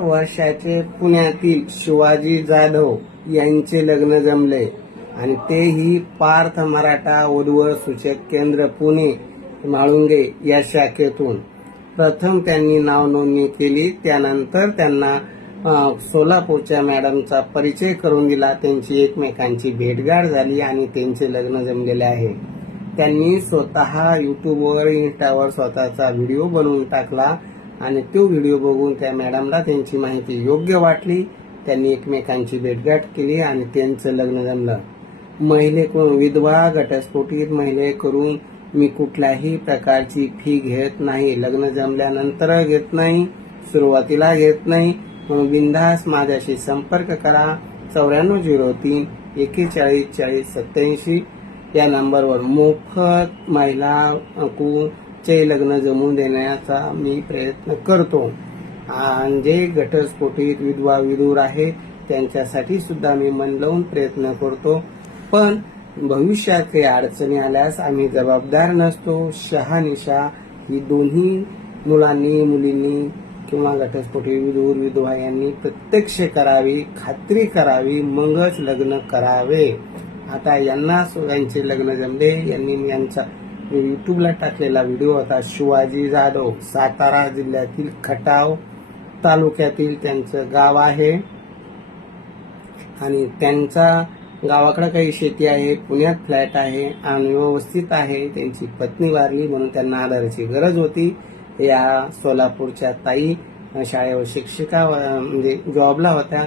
वर्षाचे पुण्यातील शिवाजी जाधव यांचे लग्न जमले आणि तेही पार्थ मराठा उद्वळ सूचक केंद्र पुणे म्हाळुंगे या शाखेतून. प्रथम त्यांनी नाव नोंदणी केली त्यानंतर त्यांना सोलापूरच्या मॅडमचा परिचय करून दिला. त्यांची एकमेकांची भेटगाठ झाली आणि त्यांचे लग्न जमलेले आहे. त्यांनी स्वतः युट्यूबवर इन्स्टावर स्वतःचा व्हिडिओ बनवून टाकला. आणि तो व्हिडिओ बघून त्या मॅडमला त्यांची माहिती योग्य वाटली. त्यांनी एकमेकांची भेटगाठ केली आणि त्यांचं लग्न जमलं. महिले विधवा घटस्फोटीत महिले करून मी कुठल्याही प्रकारची फी घेत नाही लग्न जमल्यानंतर घेत नाही सुरुवातीला घेत नाही. म्हणून बिंदास माझ्याशी संपर्क करा. चौऱ्याण्णव झिरो तीन एकेचाळीस चाळीस सत्याऐंशी या नंबरवर मोफत महिला चे लग्न जमून देण्याचा मी प्रयत्न करतो. आणि जे घटस्फोटीत विधवा विदूर आहे त्यांच्यासाठी सुद्धा मी मन लावून प्रयत्न करतो. पण भविष्यात काही अडचणी आल्यास आम्ही जबाबदार नसतो. शहानिशा ही दोन्ही मुलांनी मुलींनी किंवा घटस्फोटी विधूर विधवा यांनी प्रत्यक्ष करावी खात्री करावी मगच लग्न करावे. आता यांना यांचे लग्न जमले यांनी यांचा युट्यूबला टाकलेला व्हिडिओ होता. शिवाजी जाधव सातारा जिल्ह्यातील खटाव तालुक्यातील त्यांचं गाव आहे. आणि त्यांचा गावाकडं काही शेती आहे पुण्यात फ्लॅट आहे आणि व्यवस्थित आहे. त्यांची पत्नी वारली म्हणून त्यांना आधाराची गरज होती. या सोलापूरच्या ताई शाळेवर शिक्षिका म्हणजे जॉबला होत्या.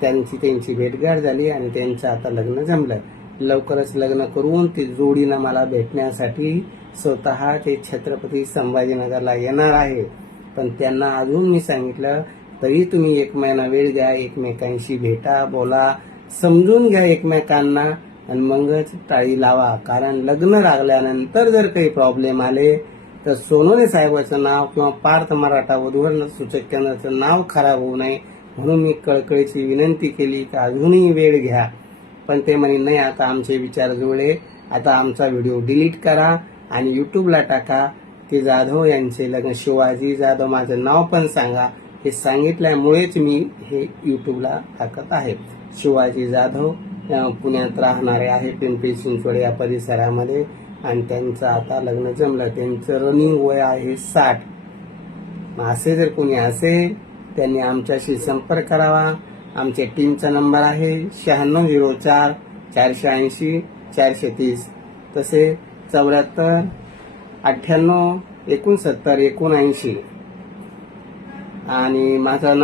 त्यांची त्यांची भेटगाठ झाली आणि त्यांचं आता लग्न जमलं. लवकरच लग्न करून ती जोडीनं मला भेटण्यासाठी स्वतः ते छत्रपती संभाजीनगरला येणार आहे. पण त्यांना अजून मी सांगितलं तरी तुम्ही एक महिना वेळ द्या एकमेकांशी भेटा बोला समजून घ्या एकमेकांना आणि मगच टाळी लावा. कारण लग्न लागल्यानंतर जर काही प्रॉब्लेम आले तर सोनोने साहेबाचं नाव किंवा पार्थ मराठा वधूवर सूचक केंद्राचं नाव खराब होऊ नये. म्हणून मी कळकळीची विनंती केली की अजूनही वेळ घ्या. पण ते म्हणे नाही आता आमचे विचार जुळले. आता आमचा व्हिडिओ डिलीट करा आणि युट्यूबला टाका. ते जाधव यांचे लग्न. शिवाजी जाधव माझं नाव पण सांगा. हे सांगितल्यामुळेच मी हे युट्यूबला टाकत आहे. शिवाजी जाधव पुण्यात राहणारे आहे पिंपरी चिंचवड या परिसरामध्ये. आणि त्यांचं आता लग्न जमलं. त्यांचं रनिंग वय आहे साठ. असे जर कोणी असेल त्यांनी आमच्याशी संपर्क करावा. आमच्या टीमचा नंबर आहे शहाण्णव झिरो चार चारशे ऐंशी चारशे तीस. तसे चौऱ्याहत्तर अठ्ठ्याण्णव एकोणसत्तर एकोणऐंशी. आणि माझा